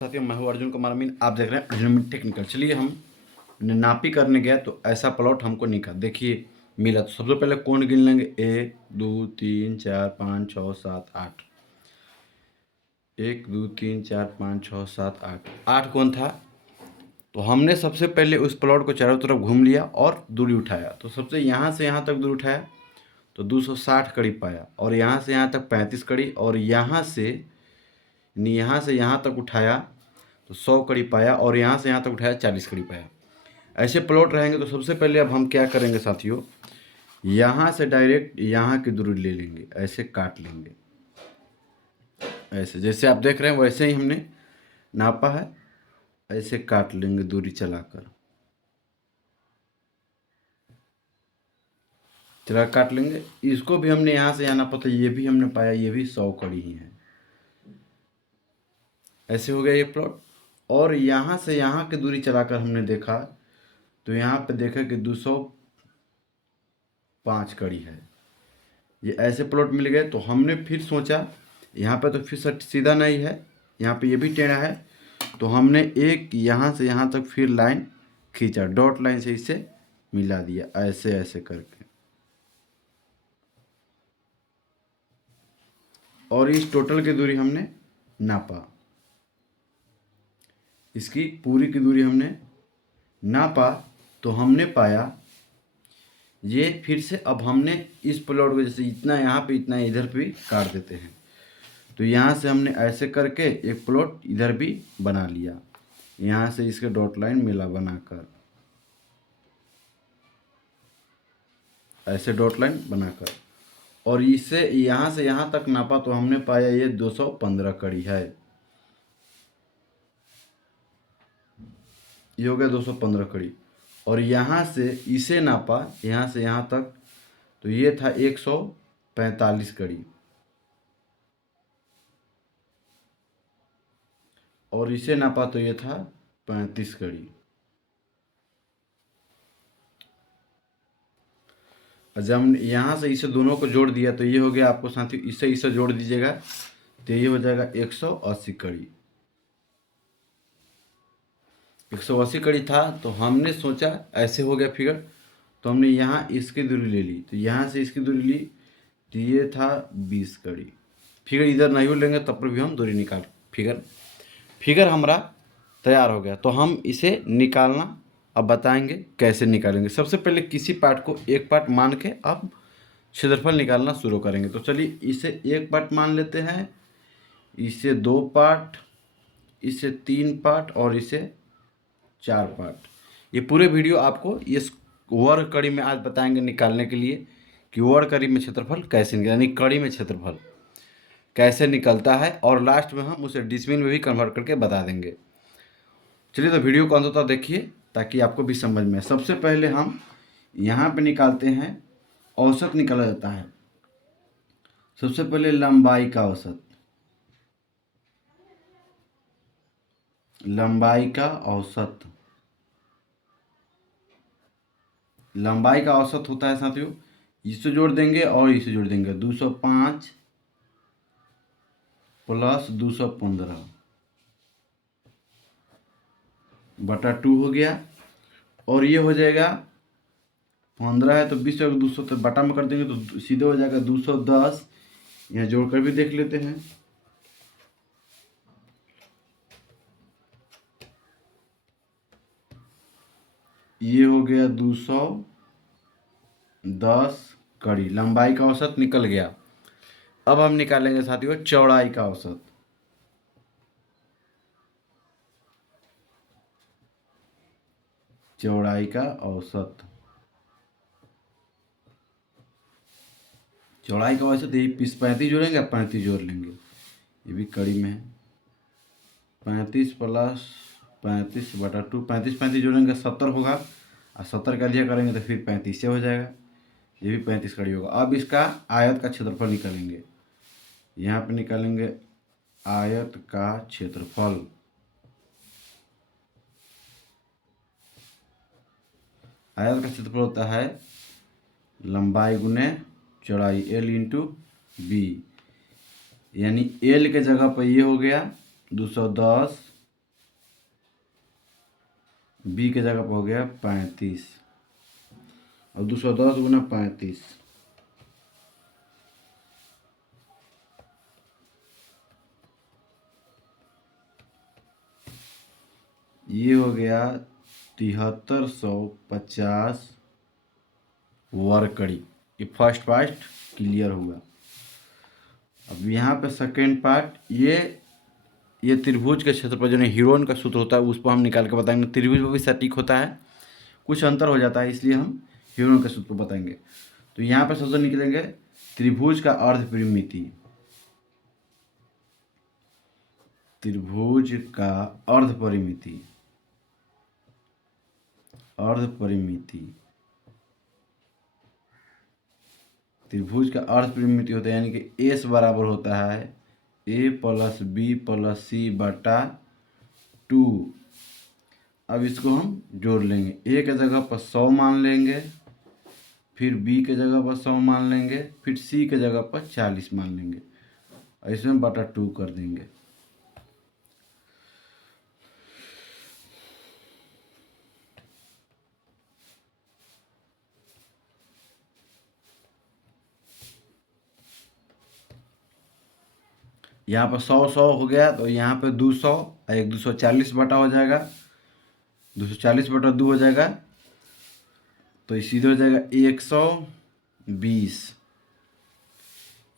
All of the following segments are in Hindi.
साथियों, मैं हूं अर्जुन कुमार मीन। आप देख रहे हैं अर्जुन मीन टेक्निकल। चलिए, हम नापी करने गया तो ऐसा प्लॉट हमको निकाल देखिए मिला। तो सबसे पहले कोण गिन लेंगे, 1 2 3 4 5 6 7 8। 1 2 3 4 5 6 7 8 8 कोण था। तो हमने सबसे पहले उस प्लॉट को चारों तरफ घूम लिया और दूरी उठाया। तो सबसे यहाँ से यहाँ तक दूरी उठाया तो 260 कड़ी पाया, और यहाँ से यहाँ तक 35 कड़ी, और यहाँ से यहाँ तक उठाया तो 100 कड़ी पाया, और यहाँ से यहाँ तक उठाया 40 कड़ी पाया। ऐसे प्लॉट रहेंगे। तो सबसे पहले अब हम क्या करेंगे साथियों, यहाँ से डायरेक्ट यहाँ की दूरी ले लेंगे, ऐसे काट लेंगे। ऐसे जैसे आप देख रहे हैं वैसे ही हमने नापा है, ऐसे काट लेंगे दूरी चला काट लेंगे। इसको भी हमने यहाँ से यहाँ नापा तो ये भी हमने पाया, ये भी 100 कड़ी ही है। ऐसे हो गया ये प्लॉट। और यहाँ से यहाँ की दूरी चलाकर हमने देखा तो यहाँ पे देखा कि 205 कड़ी है। ये ऐसे प्लॉट मिल गए। तो हमने फिर सोचा यहाँ पे तो फिर सीधा नहीं है, यहाँ पे ये भी टेढ़ा है। तो हमने एक यहाँ से यहाँ तक फिर लाइन खींचा, डॉट लाइन से इसे मिला दिया, ऐसे ऐसे करके। और इस टोटल की दूरी हमने नापा, इसकी पूरी की दूरी हमने नापा। तो हमने पाया ये। फिर से अब हमने इस प्लॉट को जैसे इतना यहाँ पे इतना इधर भी काट देते हैं। तो यहाँ से हमने ऐसे करके एक प्लॉट इधर भी बना लिया, यहाँ से इसके डॉट लाइन मिला बनाकर, ऐसे डॉट लाइन बनाकर। और इससे यहाँ से यहाँ तक नापा तो हमने पाया ये 215 कड़ी है। ये हो गया 215 कड़ी। और यहाँ से इसे नापा, यहाँ से यहाँ तक, तो ये था 145 कड़ी। और इसे नापा तो ये था 35 कड़ी। जब हम यहाँ से इसे दोनों को जोड़ दिया तो ये हो गया आपको साथियों, इसे जोड़ दीजिएगा तो ये हो जाएगा 180 कड़ी। 180 कड़ी था। तो हमने सोचा ऐसे हो गया फिगर। तो हमने यहाँ इसकी दूरी ले ली, तो यहाँ से इसकी दूरी ली तो ये था 20 कड़ी। फिगर इधर नहीं लेंगे तब पर भी हम दूरी निकाल फिगर हमारा तैयार हो गया। तो हम इसे निकालना अब बताएंगे कैसे निकालेंगे। सबसे पहले किसी पार्ट को एक पार्ट मान के अब क्षेत्रफल निकालना शुरू करेंगे। तो चलिए, इसे एक पार्ट मान लेते हैं, इसे 2 पार्ट, इसे 3 पार्ट और इसे 4 पार्ट। ये पूरे वीडियो आपको इस वर्ग कड़ी में आज बताएंगे निकालने के लिए कि वर्ग कड़ी में क्षेत्रफल कैसे निकल, यानी कड़ी में क्षेत्रफल कैसे निकलता है। और लास्ट में हम उसे डिसमिल में भी कन्वर्ट करके बता देंगे। चलिए, तो वीडियो को अंत तक देखिए ताकि आपको भी समझ में। सबसे पहले हम यहाँ पे निकालते हैं, औसत निकाला जाता है। सबसे पहले लंबाई का औसत, लंबाई का औसत होता है साथियों, इसे जोड़ देंगे और इसे जोड़ देंगे, 205 प्लस 215 बटा 2 हो गया। और ये हो जाएगा 15 है तो 20 अगर 200 तो बटा में कर देंगे तो सीधे हो जाएगा 210। यहाँ जोड़कर भी देख लेते हैं। ये हो गया 210 कड़ी। लंबाई का औसत निकल गया। अब हम निकालेंगे साथियों चौड़ाई का औसत। चौड़ाई का औसत, चौड़ाई का औसत यही 35 जोड़ेंगे, 35 जोड़ लेंगे, ये भी कड़ी में है। 35 प्लस 35 बटा 2, 35 जोड़ेंगे 70 होगा, और 70 का अधिक करेंगे तो फिर 35 से हो जाएगा, ये भी 35 कड़ी होगा। अब इसका आयत का क्षेत्रफल निकालेंगे। यहाँ पे निकालेंगे आयत का क्षेत्रफल। आयत का क्षेत्रफल होता है लंबाई गुने चौड़ाई, L इंटू बी। यानी L के जगह पर ये हो गया 210 बी के जगह पर हो गया 35 और 210 गुना 35, ये हो गया 7350 वर्ग कड़ी। ये फर्स्ट पार्ट क्लियर हुआ। अब यहाँ पे सेकेंड पार्ट, ये त्रिभुज के क्षेत्रफल जो हीरोन का सूत्र होता है उसको हम निकाल के बताएंगे। त्रिभुज में भी सटीक होता है, कुछ अंतर हो जाता है, इसलिए हम हीरोन के सूत्र बताएंगे। तो यहाँ पे सबसे निकलेंगे त्रिभुज का अर्ध परिमिति, त्रिभुज का अर्ध परिमिति, अर्ध परिमिति, त्रिभुज का अर्ध परिमिति होता है, यानी कि एस बराबर होता है ए प्लस बी प्लस सी बटा 2। अब इसको हम जोड़ लेंगे, ए के जगह पर 100 मान लेंगे, फिर बी के जगह पर 100 मान लेंगे, फिर सी के जगह पर 40 मान लेंगे और इसमें बटा 2 कर देंगे। यहाँ पर 100 हो गया, तो यहाँ पे 200 और एक 240 बटा हो जाएगा, 240 बटा 2 हो जाएगा, तो ये सीधे हो जाएगा 120।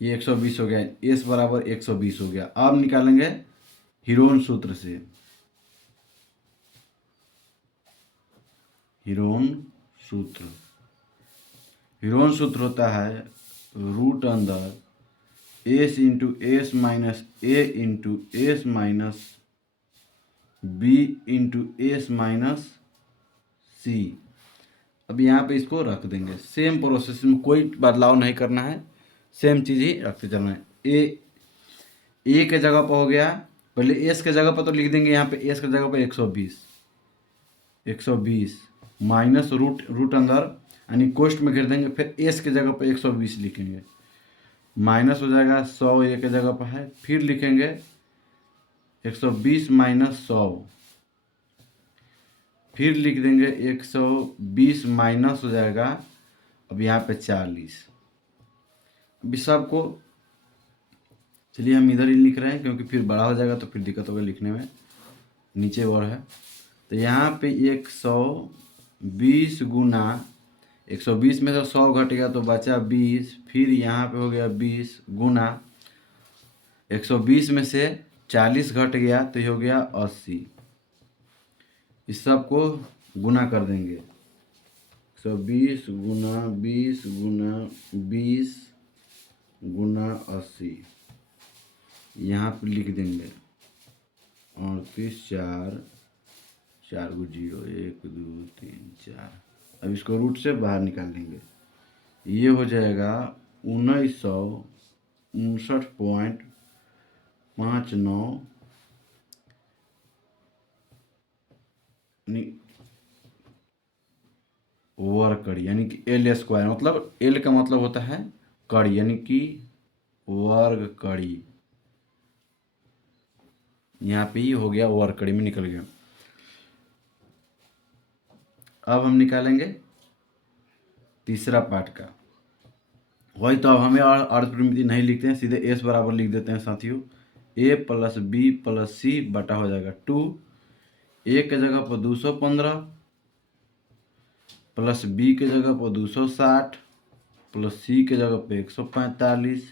ये 120 हो गया, एस बराबर 120 हो गया। अब निकालेंगे हीरोन सूत्र से। हीरोन सूत्र, हीरोन सूत्र होता है रूट अंदर S into S minus A into S minus B into S minus C. अब यहाँ पे इसको रख देंगे, सेम प्रोसेस में कोई बदलाव नहीं करना है, सेम चीज़ ही रखते चलना है। ए के जगह पर हो गया, पहले एस के जगह पर तो लिख देंगे, यहाँ पे एस के जगह पर 120 माइनस रूट अंदर यानी कोष्ट में घेर देंगे, फिर एस के जगह पर 120 लिखेंगे, माइनस हो जाएगा 100 ए के जगह पर है, फिर लिखेंगे 120 माइनस 100, फिर लिख देंगे 120 माइनस हो जाएगा अब यहाँ पे 40। अभी सबको चलिए हम इधर ही लिख रहे हैं, क्योंकि फिर बड़ा हो जाएगा तो फिर दिक्कत होगा लिखने में, नीचे और है। तो यहाँ पे 120 गुना 120 में से 100 घट गया तो बचा 20, फिर यहाँ पे हो गया 20 गुना 120 में से 40 घट गया तो ये हो गया 80। इस सब को गुना कर देंगे, 120 गुना 20 गुना 20 गुना 80, यहाँ पर लिख देंगे 38 4 को 0 1 2 3 4। अब इसको रूट से बाहर निकाल लेंगे, ये हो जाएगा 1959.59 वर्ग कड़ी, यानी कि एल स्क्वायर, मतलब एल का मतलब होता है कड़ी, यानी कि वर्ग कड़ी। यहाँ पे ही हो गया, वर्ग कड़ी में निकल गया। अब हम निकालेंगे तीसरा पार्ट का, वही तो। अब हमें और अर्ध परिमिति नहीं लिखते हैं, सीधे एस बराबर लिख देते हैं साथियों, ए प्लस बी प्लस सी बटा हो जाएगा 2। ए के जगह पर 215 प्लस बी के जगह पर 260 प्लस सी के जगह पर 145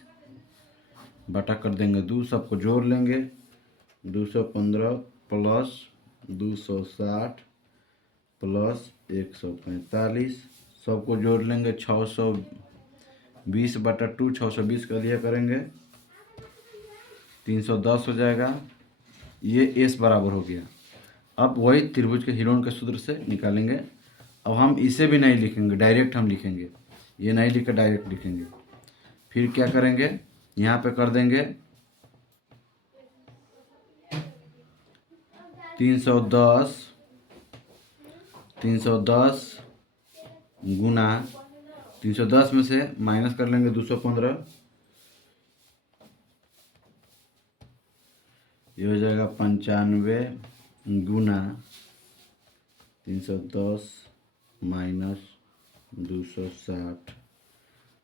बटा कर देंगे 2, सबको जोड़ लेंगे, 215 प्लस 260 प्लस 145, सबको जोड़ लेंगे, 620 बटा 2, 620 का दिया करेंगे, 310 हो जाएगा। ये एस बराबर हो गया। अब वही त्रिभुज के हीरोन के सूत्र से निकालेंगे। अब हम इसे भी नहीं लिखेंगे, डायरेक्ट हम लिखेंगे, ये नहीं लिखकर डायरेक्ट लिखेंगे। फिर क्या करेंगे, यहाँ पे कर देंगे 310 गुना 310 में से माइनस कर लेंगे 215, ये हो जाएगा 95 गुना 310 माइनस 260,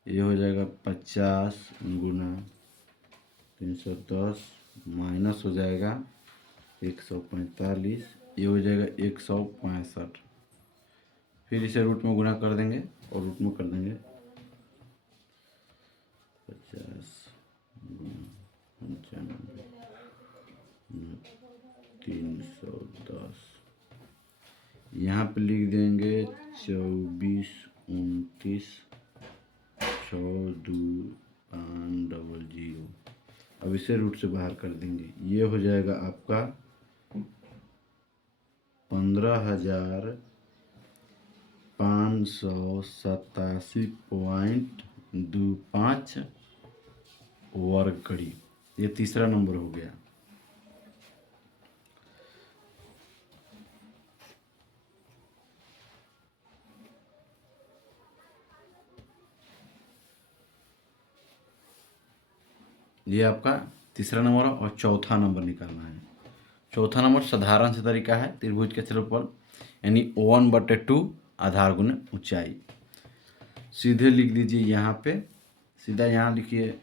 ये हो जाएगा 50 गुना 310 माइनस हो जाएगा 145, ये हो जाएगा 165। फिर इसे रूट में गुना कर देंगे और रूट में कर देंगे 50 गुना 95 310, यहाँ पे लिख देंगे 24 29 6 2 5 00। अब इसे रूट से बाहर कर देंगे, ये हो जाएगा आपका 15,587.25 वर्ग कड़ी। ये तीसरा नंबर हो गया। ये आपका तीसरा नंबर और चौथा नंबर निकालना है। चौथा नंबर साधारण से तरीका है, त्रिभुज के क्षेत्रफल यानी 1/2 आधार गुना ऊंचाई। सीधे लिख दीजिए यहाँ पे, सीधा यहाँ लिखिए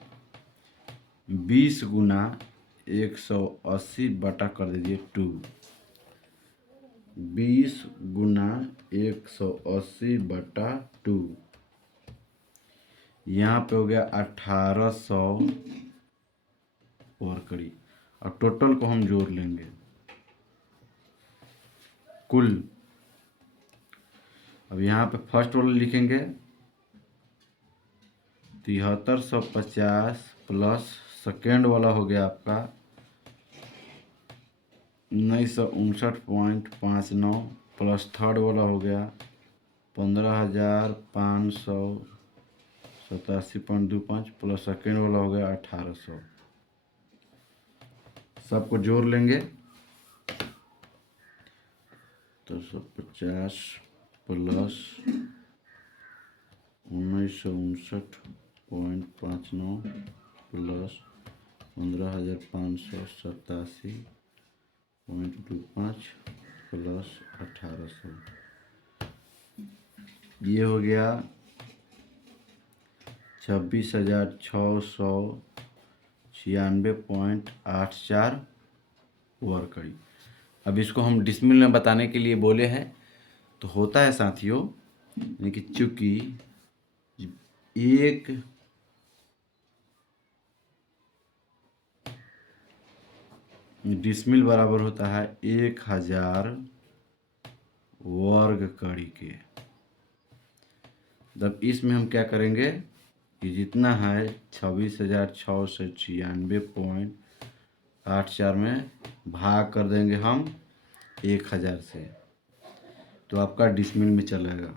20 गुना 180 बटा कर दीजिए 2। 20 गुना 180 बटा 2, यहाँ पे हो गया 1800 वर्ग कड़ी। और टोटल को हम जोड़ लेंगे, कुल। अब यहाँ पे फर्स्ट वाला लिखेंगे 7350 प्लस सेकेंड वाला हो गया आपका 1959.59 प्लस थर्ड वाला हो गया 15,587.25 प्लस सेकेंड वाला हो गया 1800। सबको जोड़ लेंगे तो 150 प्लस 1959.59 प्लस 15,587.25 प्लस 1800, ये हो गया 26,696.84 वर्ग कड़ी। अब इसको हम डिसमिल में बताने के लिए बोले हैं, तो होता है साथियों, यानी कि चूँकि एक डिसमिल बराबर होता है 1000 वर्ग कड़ी के। तब इसमें हम क्या करेंगे कि जितना है 26,696.84 में भाग कर देंगे हम 1000 से, तो आपका डिसमिल में चलेगा।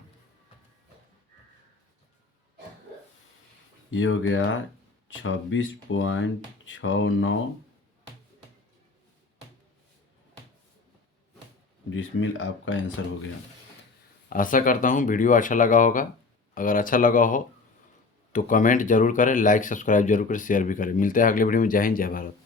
ये हो गया 26.69 डिसमिल आपका आंसर हो गया। आशा करता हूँ वीडियो अच्छा लगा होगा। अगर अच्छा लगा हो तो कमेंट जरूर करें, लाइक सब्सक्राइब जरूर करें, शेयर भी करें। मिलते हैं अगले वीडियो में। जय हिंद, जय भारत।